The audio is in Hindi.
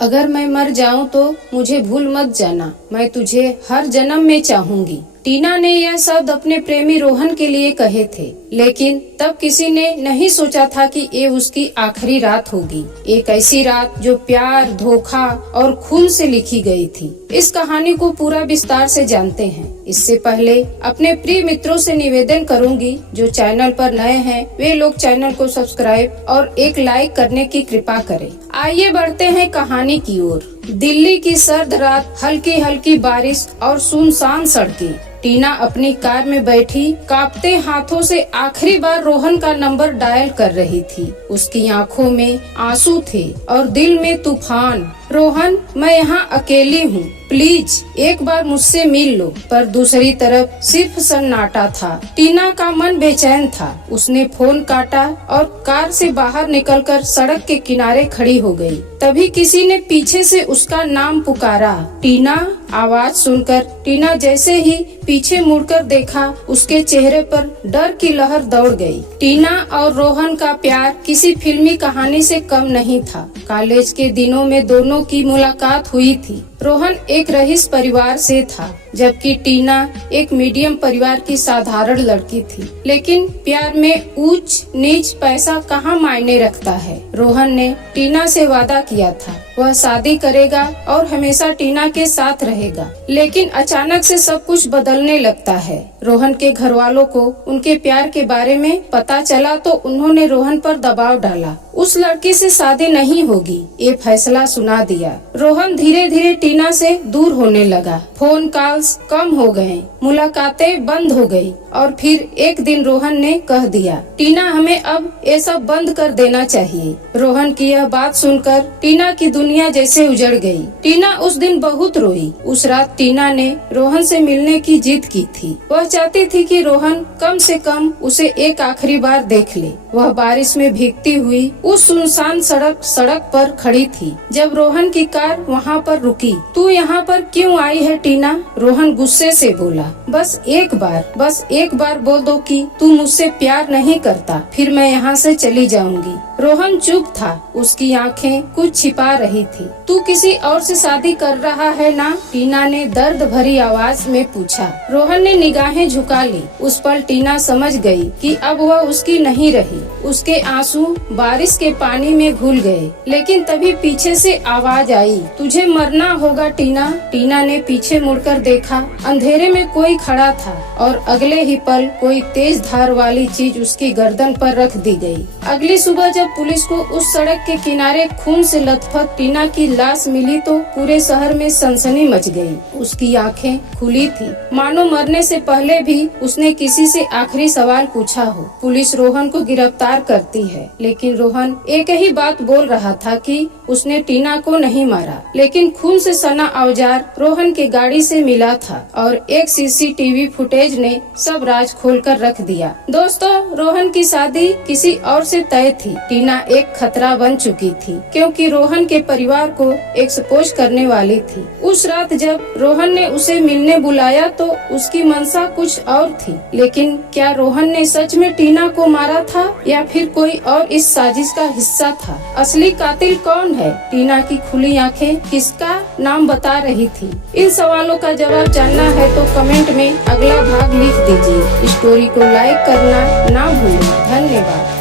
अगर मैं मर जाऊं तो मुझे भूल मत जाना, मैं तुझे हर जन्म में चाहूंगी। टीना ने यह शब्द अपने प्रेमी रोहन के लिए कहे थे, लेकिन तब किसी ने नहीं सोचा था कि ये उसकी आखिरी रात होगी। एक ऐसी रात जो प्यार, धोखा और खून से लिखी गई थी। इस कहानी को पूरा विस्तार से जानते हैं। इससे पहले अपने प्रिय मित्रों से निवेदन करूंगी, जो चैनल पर नए हैं वे लोग चैनल को सब्सक्राइब और एक लाइक करने की कृपा करें। आइए बढ़ते हैं कहानी की ओर। दिल्ली की सर्द रात, हल्की हल्की बारिश और सुनसान सड़कें। टीना अपनी कार में बैठी कांपते हाथों से आखिरी बार रोहन का नंबर डायल कर रही थी। उसकी आंखों में आंसू थे और दिल में तूफान। रोहन, मैं यहाँ अकेली हूँ, प्लीज एक बार मुझसे मिल लो। पर दूसरी तरफ सिर्फ सन्नाटा था। टीना का मन बेचैन था। उसने फोन काटा और कार से बाहर निकलकर सड़क के किनारे खड़ी हो गई। तभी किसी ने पीछे से उसका नाम पुकारा, टीना। आवाज सुनकर टीना जैसे ही पीछे मुड़कर देखा, उसके चेहरे पर डर की लहर दौड़ गई। टीना और रोहन का प्यार किसी फिल्मी कहानी से कम नहीं था। कॉलेज के दिनों में दोनों की मुलाकात हुई थी। रोहन एक रईस परिवार से था, जबकि टीना एक मीडियम परिवार की साधारण लड़की थी। लेकिन प्यार में ऊंच नीच पैसा कहाँ मायने रखता है। रोहन ने टीना से वादा किया था, वह शादी करेगा और हमेशा टीना के साथ रहेगा। लेकिन अचानक से सब कुछ बदलने लगता है। रोहन के घर वालों को उनके प्यार के बारे में पता चला तो उन्होंने रोहन पर दबाव डाला। उस लड़की से शादी नहीं होगी, ये फैसला सुना दिया। रोहन धीरे धीरे टीना से दूर होने लगा। फोन कॉल्स कम हो गए, मुलाकातें बंद हो गई और फिर एक दिन रोहन ने कह दिया, टीना हमें अब ये सब बंद कर देना चाहिए। रोहन की यह बात सुनकर टीना की दुनिया जैसे उजड़ गई। टीना उस दिन बहुत रोई। उस रात टीना ने रोहन से मिलने की जिद की थी। वह चाहती थी कि रोहन कम से कम उसे एक आखिरी बार देख ले। वह बारिश में भीगती हुई उस सुनसान सड़क पर खड़ी थी जब रोहन की कार वहाँ पर रुकी। तू यहाँ पर क्यों आई है टीना? रोहन गुस्से से बोला। बस एक बार बोल दो कि तू मुझसे प्यार नहीं करता, फिर मैं यहाँ से चली जाऊंगी। रोहन चुप था, उसकी आंखें कुछ छिपा रही थी। तू किसी और से शादी कर रहा है ना? टीना ने दर्द भरी आवाज में पूछा। रोहन ने निगाहें झुका ली। उस पल टीना समझ गई कि अब वह उसकी नहीं रही। उसके आंसू बारिश के पानी में घुल गए। लेकिन तभी पीछे से आवाज आई, तुझे मरना होगा टीना। टीना ने पीछे मुड़कर देखा। अंधेरे में कोई खड़ा था और अगले ही पल कोई तेज धार वाली चीज उसकी गर्दन पर रख दी गई। अगली सुबह जब पुलिस को उस सड़क के किनारे खून से लथपथ टीना की लाश मिली तो पूरे शहर में सनसनी मच गई। उसकी आंखें खुली थी, मानो मरने से पहले भी उसने किसी से आखिरी सवाल पूछा हो। पुलिस रोहन को गिरफ्तार करती है, लेकिन रोहन एक ही बात बोल रहा था कि उसने टीना को नहीं मारा। लेकिन खून से सना औजार रोहन की गाड़ी से मिला था और एक सीसीटीवी फुटेज ने सब राज खोलकर रख दिया। दोस्तों, रोहन की शादी किसी और से तय थी। टीना एक खतरा बन चुकी थी, क्योंकि रोहन के परिवार को एक्सपोज करने वाली थी। उस रात जब रोहन ने उसे मिलने बुलाया तो उसकी मंशा कुछ और थी। लेकिन क्या रोहन ने सच में टीना को मारा था या फिर कोई और इस साजिश का हिस्सा था? असली कातिल कौन है? टीना की खुली आंखें किसका नाम बता रही थी? इन सवालों का जवाब जानना है तो कमेंट में अगला भाग लिख दीजिए। स्टोरी को लाइक करना ना भूलें। धन्यवाद।